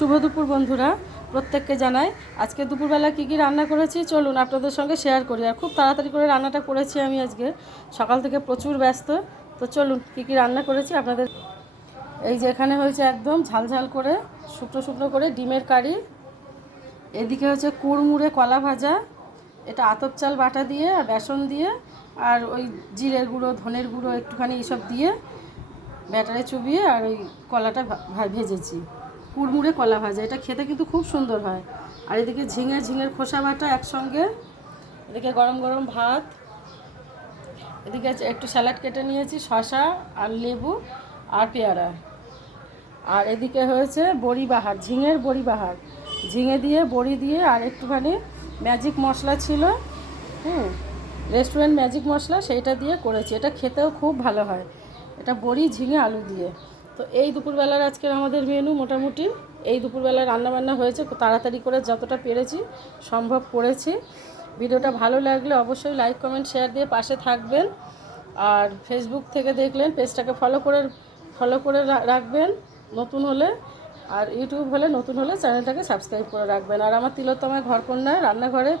শুভ দুপুর বন্ধুরা, প্রত্যেককে জানাই। আজকে দুপুরবেলা কী রান্না করেছি চলুন আপনাদের সঙ্গে শেয়ার করি। আর খুব তাড়াতাড়ি করে রান্নাটা করেছি আমি আজকে, সকাল থেকে প্রচুর ব্যস্ত। তো চলুন কী রান্না করেছি আপনাদের। এই যে এখানে হয়েছে একদম ঝালঝাল করে শুকনো শুকনো করে ডিমের কারি। এদিকে হচ্ছে কুড়মুড়ে কলা ভাজা, এটা আতপ চাল বাটা দিয়ে আর বেসন দিয়ে আর ওই জিরের গুঁড়ো ধনের গুঁড়ো একটুখানি এইসব দিয়ে ব্যাটারে চুবিয়ে আর ওই কলাটা ভেজেছি। কুড়মুড়ে কলা ভাজা, এটা খেতে কিন্তু খুব সুন্দর হয়। আর এদিকে ঝিঙের খোসা বাটা একসঙ্গে, এদিকে গরম গরম ভাত, এদিকে একটু স্যালাড কেটে নিয়েছি, শসা আর লেবু আর পেয়ারা। আর এদিকে হয়েছে বড়ি বাহার, ঝিঙের বড়ি বাহার, ঝিঙে দিয়ে বড়ি দিয়ে আর একটুখানি ম্যাজিক মশলা ছিল, রেস্টুরেন্ট ম্যাজিক মশলা, সেইটা দিয়ে করেছি। এটা খেতেও খুব ভালো হয়, এটা বড়ি ঝিঙে আলু দিয়ে। তো এই দুপুরবেলার আজকের আমাদের মেনু মোটামুটি এই দুপুরবেলা রান্নাবান্না হয়েছে। তাড়াতাড়ি করে যতটা পেরেছি সম্ভব করেছি। ভিডিওটা ভালো লাগলে অবশ্যই লাইক কমেন্ট শেয়ার দিয়ে পাশে থাকবেন। আর ফেসবুক থেকে দেখলেন পেজটাকে ফলো করে রাখবেন নতুন হলে, আর ইউটিউব হলে নতুন হলে চ্যানেলটাকে সাবস্ক্রাইব করে রাখবেন। আর আমার তিলোত্তমা ঘরকন্যা রান্নাঘরে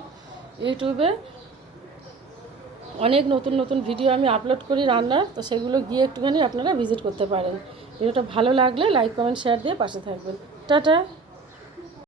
ইউটিউবে অনেক নতুন নতুন ভিডিও আমি আপলোড করি রান্নার, তো সেগুলো গিয়ে একটুখানি আপনারা ভিজিট করতে পারেন। ভিডিওটা ভালো লাগলে লাইক কমেন্ট শেয়ার দিয়ে পাশে থাকবেন। টাটা।